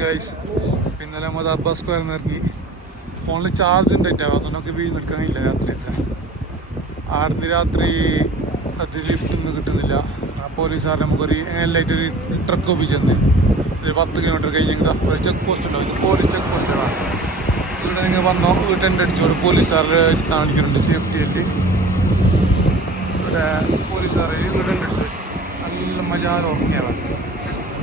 Guys ഇന്നലെ നമ്മൾ Abbas സ്ക്വയറിൽ നിന്ന് ഇറങ്ങി. ഫോണിൽ ചാർജ് ഉണ്ടായിട്ടാവും അതുകൊണ്ടൊക്കെ വീട് നിൽക്കണില്ല രാത്രിയൊക്കെ. ആടുന്ന് രാത്രി അത് ലിഫ്റ്റ് ഒന്നും കിട്ടുന്നില്ല. ആ നമുക്ക് നമുക്കൊരു ലൈറ്റ് ഒരു ട്രക്ക് ഒപ്പിച്ചെന്ന് ഒരു പത്ത് കിലോമീറ്റർ കഴിഞ്ഞാൽ ഒരു ചെക്ക് പോസ്റ്റ് ഉണ്ടാവും. പോലീസ് ചെക്ക് പോസ്റ്റാണ് ഇവിടെ നിങ്ങൾ വന്നോ ടെന്റ് അടിച്ചു ഒരു പോലീസുകാർ കാണിക്കുന്നുണ്ട് സേഫ്റ്റി ആയിട്ട്. ഇവിടെ പോലീസുകാർ ഇവിടെ ടെന്റ് അടിച്ചു നല്ല മജാ ഉറങ്ങിയാണ്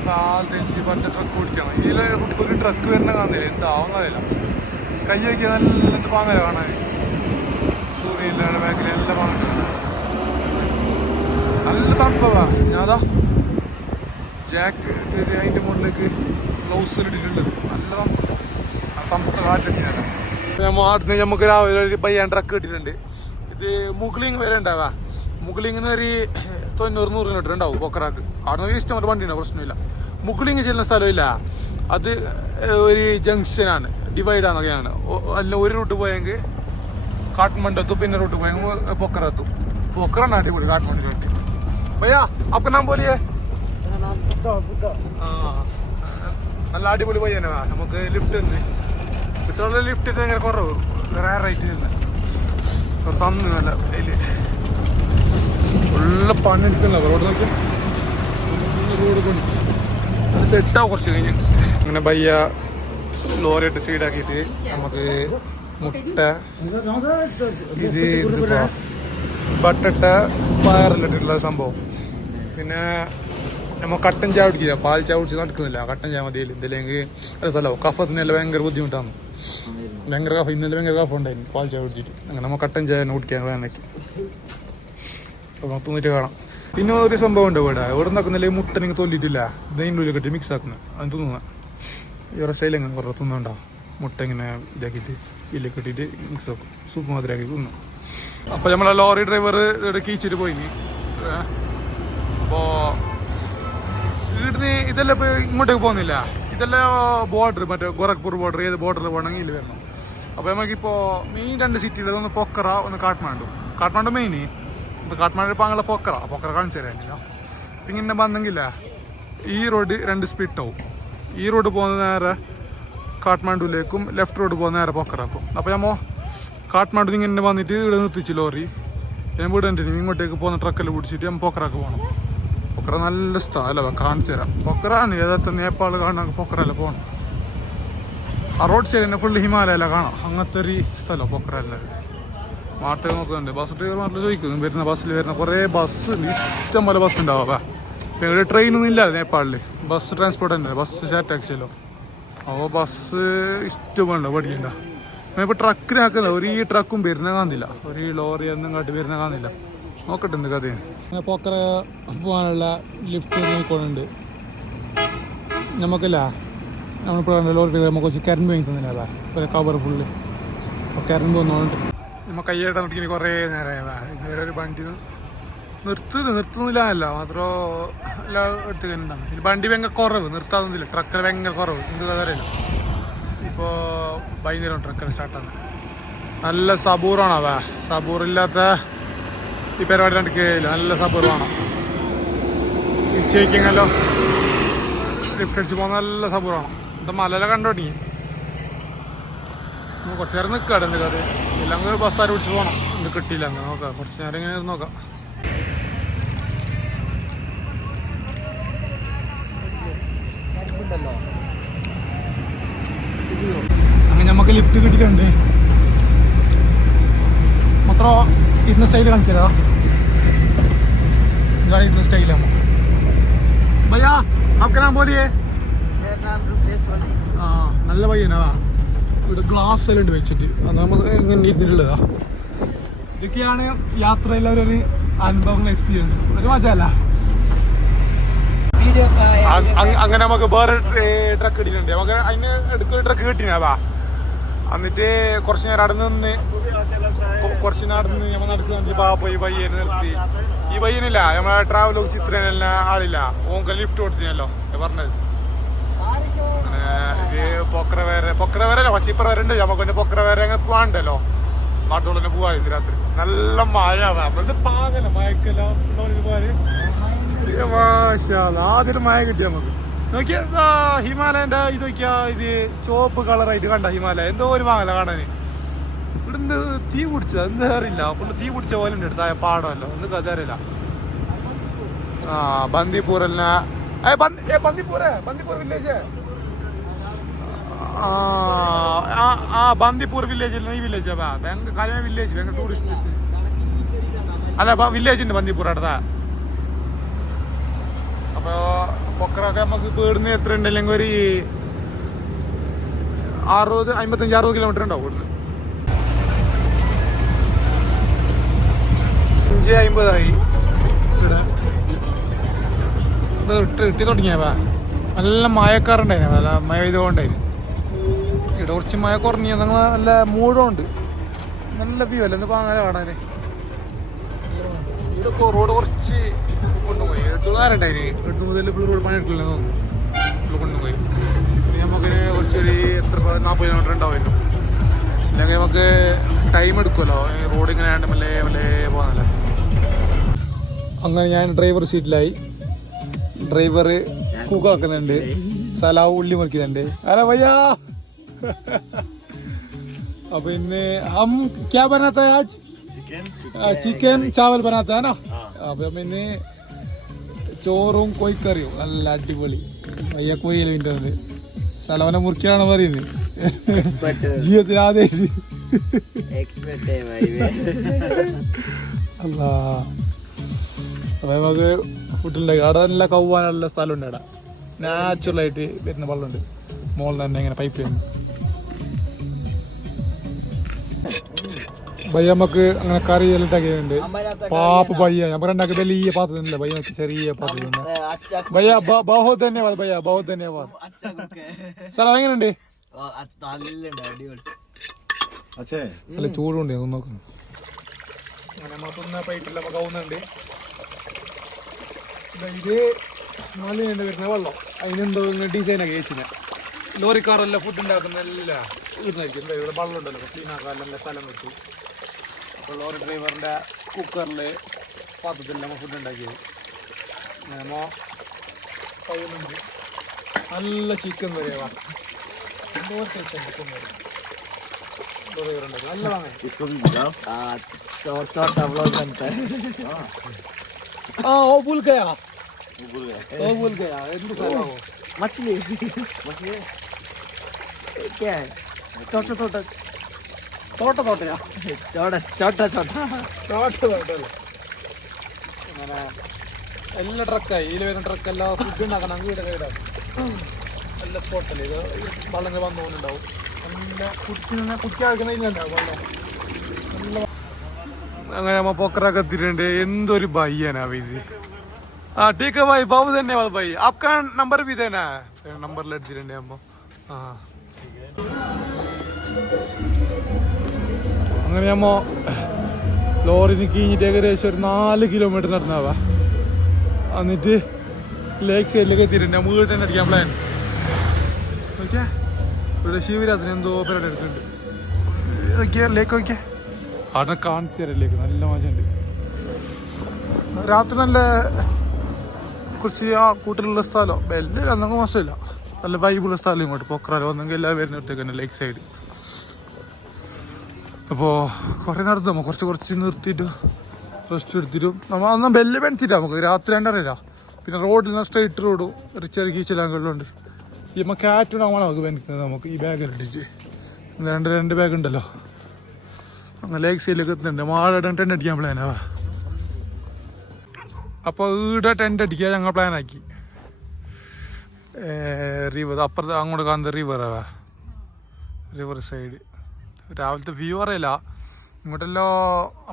സി പറ്റ ട്രക്ക് ഓടിക്കണം. ഇതിൽ ഒരു ട്രക്ക് വരുന്ന കാണുന്നില്ല? എന്താവുന്നറിയില്ല സ്കൈ ഒക്കെ നല്ല പാങ്ങല കാണാൻ. സൂര്യയില്ലാണ് എല്ലാം പാങ്ങ നല്ല തണുപ്പതാ ഞാതാ ജാക്കറ്റ് അതിന്റെ മുകളിലേക്ക് ഗ്ലൗസ് ഇട്ടിട്ടുണ്ട് നല്ല തണുപ്പ്. ആ തണുത്ത ഞാൻ അടുത്ത് നമുക്ക് രാവിലെ ഒരു പയ്യാൻ ട്രക്ക് കിട്ടിയിട്ടുണ്ട് ഇത് മുഗ്ലിങ് വരെ ഉണ്ടാവാ. മുഗ്ലിങ്ങിന് ഒരു തൊണ്ണൂറ് നൂറ് കിലോമീറ്റർ ഉണ്ടാവും കൊക്കറാക്ക് അവിടെ നിന്ന് ഇഷ്ടം ഒരു ഉണ്ടാവും പ്രശ്നമില്ല. മുഗ്ലിങ് ചെല്ലുന്ന സ്ഥലമില്ല. അത് ഒരു ജംഗ്ഷനാണ്. ഡിവൈഡാന്നൊക്കെയാണ് അല്ല ഒരു റൂട്ട് പോയെങ്കിൽ കാഠ്മണ്ഡു എത്തും പിന്നെ റൂട്ട് പോയെങ്കിൽ പൊക്കറ എത്തും. പൊക്കറാണ് അടിപൊളി കാഠ്മണ്ഡു വേണ്ടി ഭയ്യാ അപ്പൊ നാം പോലെയേ? നല്ല അടിപൊളി പയ്യനെ. നമുക്ക് ലിഫ്റ്റ് തന്നെ ഇച്ചിരി ലിഫ്റ്റ് ഭയങ്കര കുറവ്. വേറെ റേറ്റ് തന്നെ തന്നു നല്ല ഫുള്ള് പണി എടുക്കണല്ലോ റോഡ് നോക്കി. റോഡ് പണി സെറ്റാവും കുറച്ച് കഴിഞ്ഞ്. അങ്ങനെ ബയ്യ ലോറിയിട്ട് സൈഡാക്കിയിട്ട് നമുക്ക് മുട്ട ഇത് ബട്ടട്ട പയറിലിട്ടിട്ടുള്ള സംഭവം. പിന്നെ നമ്മൾ കട്ടൻ ചായ കുടിക്കില്ല? പാൽ ചായ കുടിച്ച് നടക്കുന്നില്ല. കട്ടൻ ചായ മതി ഇതില്ലെങ്കിൽ രസമല്ലോ കഫത്തിനെല്ലാം ഭയങ്കര ബുദ്ധിമുട്ടാണ്. ഭയങ്കര കഫ ഇന്നലെ ഭയങ്കര കഫ ഉണ്ടായിരുന്നു. പാൽ ചായ കുടിച്ചിട്ട്. അങ്ങനെ നമ്മൾ കട്ടൻ ചായ കുടിക്കാൻ വേണമെങ്കിൽ. അപ്പോൾ തിന്നിട്ട് കാണാം. പിന്നെ ഒരു സംഭവം ഉണ്ട് ഇവിടെ. ഇവിടെ നിൽക്കുന്നില്ല മുട്ട നിങ്ങൾക്ക് തൊല്ലിട്ടില്ല ഇതിന്റെ ഉള്ളിൽ കെട്ടി മിക്സ് ആക്കുന്നത് അത് തിന്നുന്ന. ഈ സ്റ്റൈൽ എങ്ങനെ കുറേ തിന്നുണ്ടോ മുട്ട ഇങ്ങനെ ഇതാക്കിയിട്ട് ഇതിൽ കെട്ടിയിട്ട് മിക്സ് ആക്കും. സൂപ്പ് മാത്രമാക്കി തിന്നു. അപ്പോൾ നമ്മളെ ലോറി ഡ്രൈവർ ഇവിടെ കീച്ചിട്ട് പോയി അപ്പോൾ ഇവിടുന്ന് ഇതെല്ലാം ഇപ്പോൾ ഇങ്ങോട്ടേക്ക് പോകുന്നില്ല. ഇതെല്ലാം ബോർഡർ മറ്റേ ഗോരഖ്പൂർ ബോർഡർ ഏത് ബോർഡറിൽ പോകണമെങ്കിൽ ഇതിൽ വരണം. അപ്പോൾ നമുക്കിപ്പോൾ മെയിൻ രണ്ട് സിറ്റിയിൽ ഒന്ന് പൊക്കറ ഒന്ന് കാഠ്മണ്ഡു. കാഠ്മണ്ഡു മെയിൻ ഇത് പാങ്ങുള്ള പൊക്കറ പൊക്കറ കാണിച്ചു തരാനില്ല ഇങ്ങനെ വന്നെങ്കില്ല ഈ റോഡ് രണ്ട് സ്പീഡ് ആവും. ഈ റോഡ് പോകുന്ന നേരെ കാഠ്മണ്ഡുവിലേക്കും ലെഫ്റ്റ് റോഡ് പോകുന്ന നേരെ പൊക്കറാക്കും അപ്പോൾ നമ്മൾ കാഠ്മണ്ഡു ഇങ്ങനെ വന്നിട്ട് ഇവിടെ നിർത്തിച്ചു ലോറി. ഞാൻ വീട് കണ്ടിട്ട് ഇങ്ങോട്ടേക്ക് പോകുന്ന ട്രക്കിൽ പിടിച്ചിട്ട് നമ്മൾ പൊക്കറാക്ക് പോകണം പൊക്കറ നല്ല സ്ഥലമാണ് കാണിച്ചു തരാം. പൊക്കറാണ് ഏതാത്ത നേപ്പാൾ കാണാൻ പൊക്കറല്ല പോകണം ആ റോഡ് സൈഡ് തന്നെ ഫുള്ള് ഹിമാലയല്ല കാണാം. അങ്ങനത്തെ ഒരു സ്ഥലമാണ് പൊക്കറല്ല മാട്ടേ നോക്കുന്നുണ്ട്. ബസ് ഡ്രൈവർ മാർട്ടിൽ ചോദിക്കുന്നു വരുന്ന ബസ്സിൽ വരുന്ന കുറേ ബസ് ഇഷ്ടം പോലെ ബസ് പിന്നെ ഇവിടെ ട്രെയിനൊന്നും ഇല്ല നേപ്പാളിൽ ബസ് ട്രാൻസ്പോർട്ട് തന്നെ. ബസ് ഷാറ്റ് ടാക്സിയല്ലോ അപ്പോൾ ബസ് ഇഷ്ടമുണ്ടോ പഠിക്കണ്ട ഇപ്പോൾ ട്രക്കിനാക്കുന്നില്ല ഒരു ഈ ട്രക്കും വരുന്ന കാണുന്നില്ല. ഒരു ലോറി ഒന്നും കാട്ടി വരുന്ന കാണുന്നില്ല. നോക്കട്ടെ എന്ത് കഥയാണ് അങ്ങനെ പൊക്കറ പോകാനുള്ള ലിഫ്റ്റ് നോക്കിക്കൊണ്ടുണ്ട്. നമുക്കില്ല നമ്മളിപ്പോൾ ലോറി നമുക്ക് കുറച്ച് കരണ്ട് വാങ്ങി തന്നില്ല ഒരു കവർ ഫുള്ള് അപ്പോൾ കരണ്ട് വന്നോണ്ട് നമ്മൾ കയ്യായിട്ട് നോക്കി കുറേ നേരമായി ഇതുവരെ ഒരു വണ്ടി നിർത്തുന്നത് നിർത്തുന്നില്ല അല്ല മാത്രം എല്ലാം എടുത്ത് കണ്ടാണ് ഇനി വണ്ടി ഭയങ്കര കുറവ്. നിർത്താതൊന്നുമില്ല. ട്രക്കർ ഭയങ്കര കുറവ്. എന്ത് കഥറിയില്ല ഇപ്പോൾ വൈകുന്നേരം ട്രക്കർ സ്റ്റാർട്ടാണ് നല്ല സബൂറാണ് അവ സബൂറില്ലാത്ത ഈ പരിപാടി രണ്ട് നല്ല സബൂർ വേണം. ഉച്ചയ്ക്കെങ്ങല്ലോ ലിഫ്റ്റടിച്ച് പോകുന്ന നല്ല സബൂർ വേണം. മലയിലെ മലല കണ്ടോട്ടി കുറച്ച് നേരം നിൽക്കുക എന്ത് കഥ. ഇല്ലെങ്കിൽ ഒരു ബസ്സാര് പിടിച്ച് പോകണം ഇത് കിട്ടിയില്ല അങ്ങ് നോക്കാം കുറച്ച് നേരം ഇങ്ങനെ ഇരുന്ന് നോക്കാം അങ്ങനെ നമുക്ക് ലിഫ്റ്റ് കിട്ടിയിട്ടുണ്ട് മാത്രം ഇരുന്ന സ്റ്റൈൽ കാണിച്ചതാ ഇതാണ് ഇരുന്ന സ്റ്റൈൽ നമ്മ ഭയ്യാ आपका नाम बोलिए मेरा नाम रुपेश वाली ആ നല്ല പയ്യനാ ഇവിടെ ഗ്ലാസ് എല്ലാം ഉണ്ട് വെച്ചിട്ട്. നമുക്ക് ഇങ്ങനെ ഇരുന്നിട്ടുള്ളതാ. ഇതൊക്കെയാണ് യാത്ര ഒരു അനുഭവങ്ങൾ എക്സ്പീരിയൻസ് ഒരു മജല്ല അങ്ങനെ നമുക്ക് വേറെ ട്രക്ക് ഇടിയിട്ടുണ്ട് നമുക്ക് അതിന് എടുക്കുന്ന ട്രക്ക് കിട്ടിനതാ എന്നിട്ട് കുറച്ച് നേരം അവിടെ നിന്ന് കുറച്ച് നേരം നിന്ന് നമ്മൾ നടക്കുന്ന പോയി പയ്യെ നിർത്തി. ഈ പയ്യനില്ല നമ്മളെ ട്രാവലോഗ് ചിത്രനല്ല ആളില്ല. ഓങ്ക ലിഫ്റ്റ് കൊടുത്തിനല്ലോ പറഞ്ഞത്. അങ്ങനെ ഇത് പൊക്കറ വരെ പൊക്കറ വരെ അല്ല വരെ ഉണ്ട് നമുക്ക് പിന്നെ വേറെ അങ്ങനെ പോവാണ്ടല്ലോ. നാട്ടോട് തന്നെ പോവാ ഇന്ന് രാത്രി. നല്ല മഴ പാകല മാഷാ ആദ്യം മഴ കിട്ടിയ നമുക്ക്. നോക്കിയാ ഹിമാലയന്റെ ഇത് നോക്കിയാ ഇത് ചുവപ്പ് കളറായിട്ട് കണ്ട ഹിമാലയ. എന്തോ ഒരു വാങ്ങല കാണാന്. ഇവിടുന്ന് തീ പിടിച്ച എന്താ അറിയില്ല. അപ്പോൾ തീ പിടിച്ച പോലെ ഉണ്ട് എടുത്തായ പാടമല്ലോ. എന്ത് കഥ അറിയില്ല. ആ ബന്ദിപ്പൂരല്ല ഏ ബന്ദി ഏ ബന്ദിപ്പൂര് ബന്ദിപ്പൂർ വില്ലേജ്? ആ ബന്ദിപ്പൂർ വില്ലേജ് ഈ വില്ലേജ് ബാങ്ക് കാര്യം വില്ലേജ് ടൂറിസ്റ്റ് അല്ല വില്ലേജ് ഉണ്ട് ബന്ദിപ്പൂർ അടുത്താ അപ്പൊ പൊക്കറൊക്കെ നമുക്ക് പേടുന്ന എത്ര ഉണ്ടല്ലെങ്കിൽ ഒരു അറുപത് അമ്പത്തഞ്ച് അറുപത് കിലോമീറ്റർ ഉണ്ടാവും അഞ്ച് അമ്പതായി. ഇട്ട് ഇട്ടി തുടങ്ങിയവാ നല്ല മയക്കാറുണ്ടായിരുന്നു നല്ല മഴ ഇതുകൊണ്ടായിരുന്നു ഇവിടെ കുറച്ച് മഴ കുറഞ്ഞ നല്ല മൂടമുണ്ട് നല്ല വ്യൂ അല്ലേ? ഇന്നിപ്പോ അങ്ങനെ കാണാന്. ഇവിടെ റോഡ് കുറച്ച് കൊണ്ടുപോയി. എഴുത്തുകാരുണ്ടായിന് എട്ട് മുതൽ ഫുൾ റോഡ് പണി എടുക്കില്ല തോന്നുന്നു. കൊണ്ടുപോയി. പിന്നെ നമുക്ക് കുറച്ചൊരു എത്ര നാൽപ്പത് കിലോമീറ്റർ ഉണ്ടാവുമല്ലോ അല്ലെങ്കിൽ നമുക്ക് ടൈം എടുക്കുമല്ലോ. റോഡ് ഇങ്ങനെ ആണ്ട് മല്ലേ മല്ലേ പോകുന്നല്ലേ അങ്ങനെ ഞാൻ ഡ്രൈവർ സീറ്റിലായി ഡ്രൈവർ കുക്കാക്കുന്നുണ്ട് സലാവ് ഉള്ളി മുറിക്കുന്നുണ്ട് അല്ല ഭയ്യാ അപ്പൊ ഇന്ന് ഹം ക്യാ ബനാത്ത है आज ചിക്കൻ ചാവൽ ബനാത്ത है ना അപ്പൊ നമ്മ ഇന്ന് ചോറും കോഴിക്കറിയും നല്ല അടിപൊളി ഭയ്യ കോയിലിന്റെ വന്ന് സലവനെ മുറിക്കാണ് പറയുന്നത് ജീവിതത്തിൽ ആദേശി एक्सपर्ट है भाई वे അല്ല അപ്പൊ നമുക്ക് ഫുഡിലുണ്ടാക്കി അവിടെ നല്ല കൗവാനുള്ള സ്ഥലമുണ്ട് അവിടെ നാച്ചുറലായിട്ട് വരുന്ന വെള്ളമുണ്ട് മുകളിൽ തന്നെ ഇങ്ങനെ പൈപ്പ് ചെയ്യുന്നു ബയ്യ നമുക്ക് അങ്ങനെ കറി എല്ലാം ഉണ്ടാക്കിയുണ്ട് പാപ്പ് ബയ്യ നമ്മൾ ഉണ്ടാക്കി വലിയ പാത്ര തന്നെ ബയ്യ ചെറിയ പാത്ര തന്നെ ബയ്യ ബഹു ധന്യവാദ് ബയ്യ ബഹു ധന്യവാദ് സാർ എങ്ങനെയുണ്ട് നല്ല ചൂടുണ്ട് അതൊന്നും നോക്കുന്നു പോയിട്ടില്ല ഇത് നാല് കഴിഞ്ഞ വരുന്ന വെള്ളം. അതിനെന്തോ ഡിസൈനൊക്കെ ചേച്ചിനെ ലോറിക്കാറെല്ലാം ഫുഡ് ഉണ്ടാക്കുന്ന എല്ലാം ഇവിടെ വെള്ളം ഉണ്ടല്ലോ ക്ലീൻ ആക്കാനെല്ലാം സ്ഥലം വെച്ചു. ലോറി ഡ്രൈവറിൻ്റെ കുക്കറിൽ പാത്രത്തിൽ നമ്മൾ ഫുഡ് ഉണ്ടാക്കിയത് നമ്മ കഴിയുന്നുണ്ട് നല്ല ചിക്കൻ വരെയാ എന്തോ ചിക്കൻ ചിക്കൻ വരെ ഡ്രൈവർ ഉണ്ടാക്കി നല്ല വാങ്ങാൻ इसको भी बुलाओ हाँ चौट चौटा ब्लॉग बनता है ആ ഓ ഭൂൽ ഗയാ वो भूल गया ഓ ഭൂൽ ഗയാ എന്ത് സ്ഥലമാവോ मछली मछली क्या है छोटा छोटा തോട്ട തോട്ടയാ छोटा छोटा छोटा തോട്ട തോട്ടല്ലേ അങ്ങനെ എല്ലാ ട്രക്കായി ഇതിൽ വരുന്ന ട്രക്ക് എല്ലാം ഫുഡ് ഉണ്ടാക്കണം വീട് കൈയിടാം നല്ല സ്പോട്ടല്ലേ ഇത് വള്ളം വന്നു പോകുന്നുണ്ടാവും നല്ല കുടിക്കുന്ന കുടിക്കാതിരിക്കുന്ന ഇതിലുണ്ടാവും വെള്ളം നല്ല അങ്ങനെ നമ്മ പൊക്കറൊക്കെ എത്തിയിട്ടുണ്ട് എന്തൊരു ബയ്യനാ ഇത് ആ ठीक है भाई बहुत धन्यवाद भाई आपका नंबर भी देना है नंबर എടുത്തിട്ടുണ്ട് അമ്മ ആ അങ്ങനെ നമ്മ ലോറിന് കീഞ്ഞിട്ട് ഏകദേശം ഒരു നാല് കിലോമീറ്റർ നടന്നാവാ. എന്നിട്ട് ലേക്ക് സൈഡിലേക്ക് എത്തിയിട്ടുണ്ട്. നമുക്ക് വീട്ടിൽ തന്നെ അടിക്കാൻ പ്ലാൻ ഓക്കെ ഇവിടെ ശിവരാത്രി എന്തോ പരിപാടി എടുക്കുന്നുണ്ട് ഓക്കെ ലേക്ക് ഓക്കെ അവിടെ കാണിച്ചു തരാം ലേക്ക് നല്ല മാറ്റുണ്ട് രാത്രി നല്ല കുറച്ച് ആ കൂട്ടിലുള്ള സ്ഥലം. വലിയ ഒന്നും മോശമില്ല. നല്ല വൈബുള്ള സ്ഥലം ഇങ്ങോട്ട്. പൊക്കറാലോ ഒന്നെങ്കിൽ എല്ലാം വരുന്നിടത്തേക്ക് തന്നെ ലേക്ക് സൈഡ് അപ്പോൾ കുറേ നടന്നു? നമ്മൾ കുറച്ച് കുറച്ച് നിർത്തിയിട്ട് റെസ്റ്റ് എടുത്തിട്ടും നമ്മൾ അന്ന് ബെല്ല് പെടുത്തിട്ടാ നമുക്ക്. രാത്രി രണ്ടറിയില്ല പിന്നെ റോഡിൽ നിന്ന് സ്ട്രൈറ്റ് റോഡും ചെറിയ കീച്ചിലാങ്കളിലുണ്ട് ഈ നമ്മൾ കാറ്റുണ്ടാകുമ്പോൾ നമുക്ക് ബെനിക്കുന്നത് നമുക്ക് ഈ ബാഗ് ഇട്ടിട്ട്. രണ്ട് രണ്ട് ബാഗ് ഉണ്ടല്ലോ. അങ്ങനെ ലേക്ക് സൈഡിലേക്ക് എത്തുന്നുണ്ട് മാടെ ടെന്റ് അടിക്കാൻ പ്ലാനാ അപ്പോൾ ഈടെ ടെന്റ് അടിക്കാൻ ഞങ്ങൾ പ്ലാനാക്കി റിവർ അപ്പുറത്ത് അങ്ങോട്ട് കാണുന്ന റിവറാ റിവർ സൈഡ് രാവിലത്തെ വ്യൂ അറിയില്ല. ഇങ്ങോട്ടല്ലോ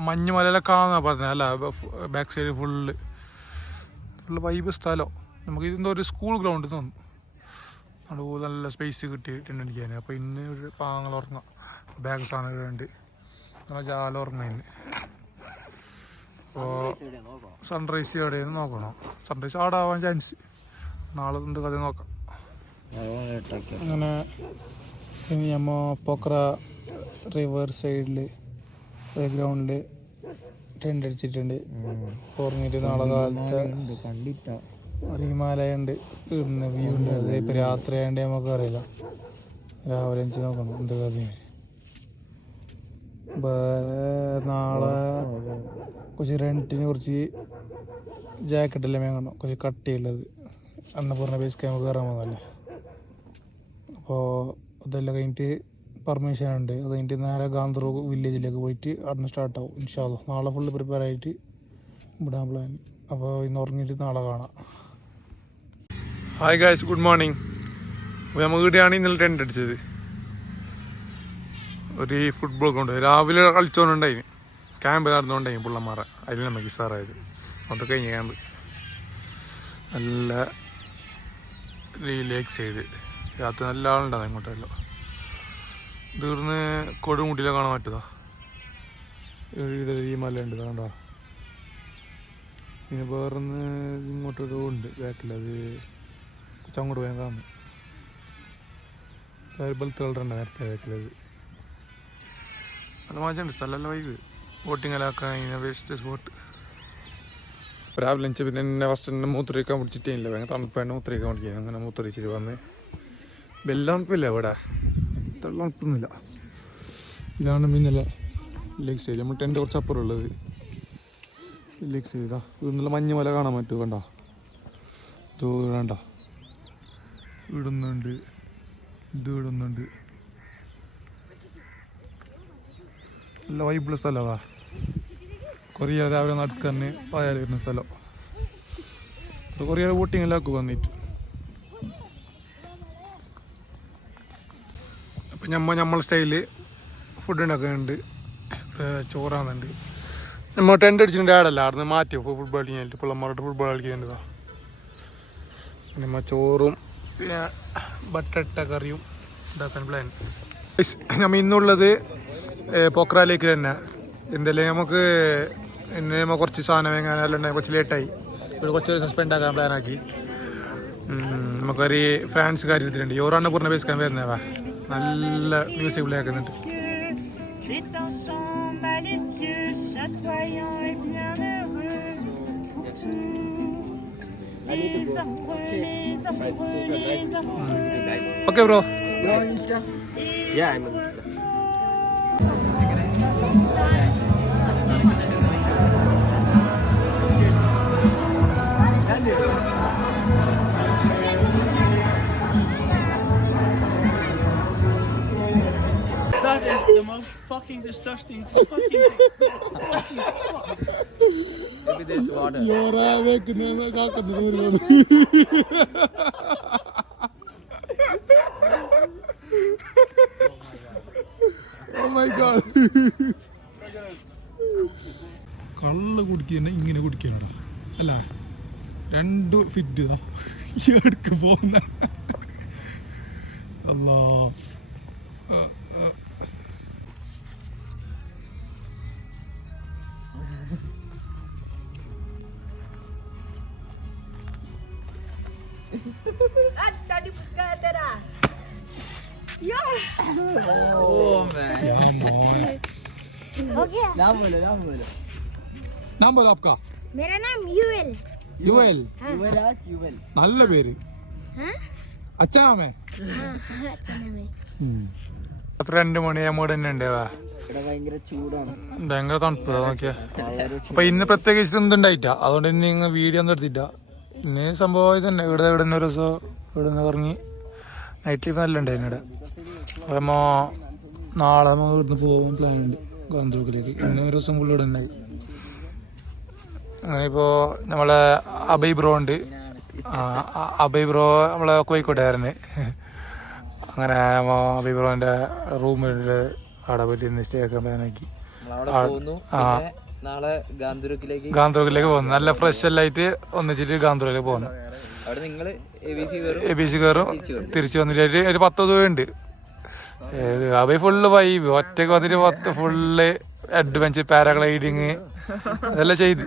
മഞ്ഞ് മലയിലൊക്കെ കാണുന്ന പറഞ്ഞത് അല്ല back side full full vibe സ്ഥലം. നമുക്ക് ഇതെന്തോ ഒരു സ്കൂൾ ഗ്രൗണ്ട് തോന്നുന്നു. അവിടെ നല്ല സ്പേസ് കിട്ടിയിട്ടുണ്ട് അടിക്കാൻ അപ്പോൾ ഇന്ന് ഒരു പാങ്ങൾ ഉറങ്ങാം ബാഗ് സാധനങ്ങൾ ഉണ്ട് ജാല ഉറങ്ങാം ഇന്ന്. അപ്പോൾ സൺറൈസ് എവിടെയെന്ന് നോക്കണം. സൺറൈസ് അവിടെ ആവാൻ ചാൻസ് നാളെ എന്ത് കഥ നോക്കാം. അങ്ങനെ നമ്മ പൊക്ര റിവർ സൈഡിൽ ഗ്രൗണ്ടിൽ ടെന്റ് അടിച്ചിട്ടുണ്ട്. കുറഞ്ഞിട്ട് നാളെ കാലത്ത് കണ്ടിട്ടാ ഹിമാലയ ഉണ്ട് വ്യൂ ഉണ്ട്. അത് ഇപ്പം രാത്രി ആയതുകൊണ്ട് നമുക്ക് അറിയില്ല രാവിലെ അഞ്ച് നോക്കണം. എന്ത് കാര്യം വേറെ നാളെ കുറച്ച് റെന്റിന് കുറച്ച് ജാക്കറ്റ് എല്ലാം വേണം. കുറച്ച് കട്ടിയുള്ളത്. അന്നപൂർണ ബേസ് ക്യാമ്പ് കയറാൻ പോകുന്നല്ലേ അപ്പോൾ അതെല്ലാം കഴിഞ്ഞിട്ട് പെർമിഷൻ ഉണ്ട്. അത് കഴിഞ്ഞിട്ട് നേരെ ഗാന്ധർവ് വില്ലേജിലേക്ക് പോയിട്ട് അവിടെ സ്റ്റാർട്ട് ആവും. ഇൻഷാല്ല നാളെ ഫുള്ള് പ്രിപ്പയർ ആയിട്ട് വിടാൻ പ്ലാൻ അപ്പോൾ ഇന്ന് ഉറങ്ങിയിട്ട് നാളെ കാണാം. ഹായ് ഗായ്സ് ഗുഡ് മോർണിംഗ് നമുക്ക് ഇവിടെയാണ് ഇന്നലെ ടെന്റ് അടിച്ചത്. ഒരു ഫുട്ബോൾ കൊണ്ട് രാവിലെ കളിച്ചോണ്ടുണ്ടായിന്. ക്യാമ്പ് നടന്നുകൊണ്ടായി പിള്ളമാരെ അതിൽ നമുക്ക് സാറായത് അത് കഴിഞ്ഞ ക്യാമ്പ് നല്ല റിലാക്സ് ചെയ്ത് രാത്രി നല്ല ആളുണ്ടാകും ഇങ്ങോട്ടല്ലോ തീർന്ന് കൊടുമുട്ടിയിലെ കാണാൻ പറ്റുതാ ഇവിടെ ഈ മലയുണ്ട് കണ്ടോ? പിന്നെ വേറൊന്ന് ഇങ്ങോട്ടൊരു ഉണ്ട് ബാക്കിൽ അത് ചങ്ങോട്ട് പോയാൽ കാണുന്നു. ബലത്ത് കളറുണ്ട് നേരത്തെ ബാക്കിലത് അത്. മാറ്റുണ്ട് സ്ഥലമല്ല വൈബ് ബോട്ടിംഗ് ഇങ്ങനെ വേസ്റ്റ് സ്പോട്ട് രാവിലെ അഞ്ച് പിന്നെ എന്നെ ഫസ്റ്റ് എന്നെ മൂത്രിക്കാൻ പിടിച്ചിട്ടേ ഇല്ല. ഭയങ്കര തണുപ്പായിട്ട് മൂത്രിക്കാൻ പിടിക്കുക അങ്ങനെ മൂത്രിച്ചിട്ട് വന്ന്. വലിയ തണുപ്പില്ല ഇവിടെ? അത്ര കിട്ടുന്നില്ല ഇതാണ് പിന്നല്ല ലേക്ക് സൈഡ് നമ്മൾ ടെന്റ് കുറച്ച് അപ്പുറം ഉള്ളത്. ലേക്ക് ഇതാ മഞ്ഞ മല കാണാൻ പറ്റുമോ കണ്ടോ? വേണ്ട. ഇടുന്നുണ്ട്. ഇത് ഇടുന്നുണ്ട്. നല്ല വൈബിൾ സ്ഥലമാ കുറേ രാവിലെ നടക്കന്നെ പായാൽ വരുന്ന സ്ഥലം. കൊറിയ കുറേ ബോട്ടിങ് എല്ലാം ആക്കും വന്നിട്ട്. അപ്പം ഞമ്മ നമ്മൾ സ്റ്റൈൽ ഫുഡ് ഉണ്ടാക്കുന്നുണ്ട് ചോറാകുന്നുണ്ട് നമ്മൾ ടെന്റ് അടിച്ചിട്ടുണ്ട് ആടല്ല അവിടെ മാറ്റി ഫുട്ബോൾ കളിക്കാനായിട്ട്. പിള്ളമാരോട്ട് ഫുട്ബോൾ കളിക്കുന്നുണ്ട് നമ്മ ചോറും പിന്നെ ബട്ടട്ട കറിയും. ഉണ്ടാക്കാൻ പ്ലാൻ നമ്മൾ ഇന്നുള്ളത് പൊക്ര ലേക്ക് തന്നെ. എന്തായാലും നമുക്ക് ഇന്ന് നമ്മൾ കുറച്ച് സാധനം വാങ്ങാനെല്ലാം കുറച്ച് ലേറ്റായി ഇവിടെ കുറച്ച് ദിവസം സ്പെൻഡ് ആക്കാൻ പ്ലാനാക്കി നമുക്കൊരു ഫ്രാൻസ് കാര്യത്തിലുണ്ട് യോറാണ് പൂർണ ബേസ്ക്കാൻ വരുന്നവാ നല്ല മ്യൂസിക് പ്ലേ ആക്കുന്നുണ്ട് C'est un chant malicieux, chatoyant fucking disgusting fucking thing. Maybe there's water. വെക്കുന്ന കാക്കുന്നത് Oh my god. കള്ള് കുടിക്കുന്ന ഇങ്ങനെ കുടിക്കാനടാ അല്ല രണ്ടു ഫിറ്റ് ഇതാ എടുക്ക് പോകുന്ന Oh man. हो गया नाम बोलो नाम बोलो നാം बोलो आपका मेरा नाम यूएल യുവൽ युवराज युवल നല്ല പേര് हाँ അച്ഛനാമേ हाँ अच्छा नाम है അത്ര രണ്ട് മണിയാകുമ്പോൾ തന്നെ ഉണ്ടാവാ ഇവിടെ ഭയങ്കര ചൂടാണ് ഭയങ്കര തണുപ്പ് നോക്കിയാ വയറ് അപ്പൊ ഇന്ന് പ്രത്യേകിച്ച് ഒന്നും ഉണ്ടായിട്ട അതുകൊണ്ട് ഇന്ന് ഇങ്ങ് വീഡിയോ ഒന്നും എടുത്തില്ല ഇന്ന് സംഭവം തന്നെ. ഇവിടെ ഇവിടെ നിന്ന് ഒരു ദിവസം ഇവിടെ നിന്ന് ഇറങ്ങി നൈറ്റ് ലൈഫ് നല്ല ഉണ്ടായിരുന്നു ഇവിടെ. അപ്പോൾ നമ്മ നാളെ നമ്മൾ ഇവിടുന്ന് പോകാൻ പ്ലാൻ ഉണ്ട് ഗാന്ധൂക്കിലേക്ക് ഇന്ന് ഒരു ദിവസം ഫുള്ള് ഇവിടെ ഉണ്ടായി. അങ്ങനെ ഇപ്പോൾ നമ്മളെ അബൈ ബ്രോ ഉണ്ട്. അബൈ ബ്രോ നമ്മളെ കോഴിക്കോട്ടായിരുന്നു അങ്ങനെ അബൈ ബ്രോന്റെ റൂമിൽ അവിടെ പോയിട്ട് സ്റ്റേ ആക്കാൻ പ്ലാനാക്കി ആ. പിന്നെ നാളെ ഗാന്ധുരക്കിലേക്ക് പോകുന്നു. നല്ല ഫ്രഷ് എല്ലായിട്ട് ഒന്നിച്ചിട്ട് ഗാന്ധർവിലേക്ക് പോകുന്നു. അവിടെ നിങ്ങൾ എ ബി സി കയറും തിരിച്ചു വന്നിട്ട് ഒരു പത്ത് ദൂരം ഉണ്ട് അവ ഫുള്ള് വൈബ് ഒറ്റയ്ക്ക് വന്നിട്ട് പത്ത് ഫുള്ള് അഡ്വഞ്ചർ പാരാഗ്ലൈഡിങ് അതെല്ലാം ചെയ്ത്.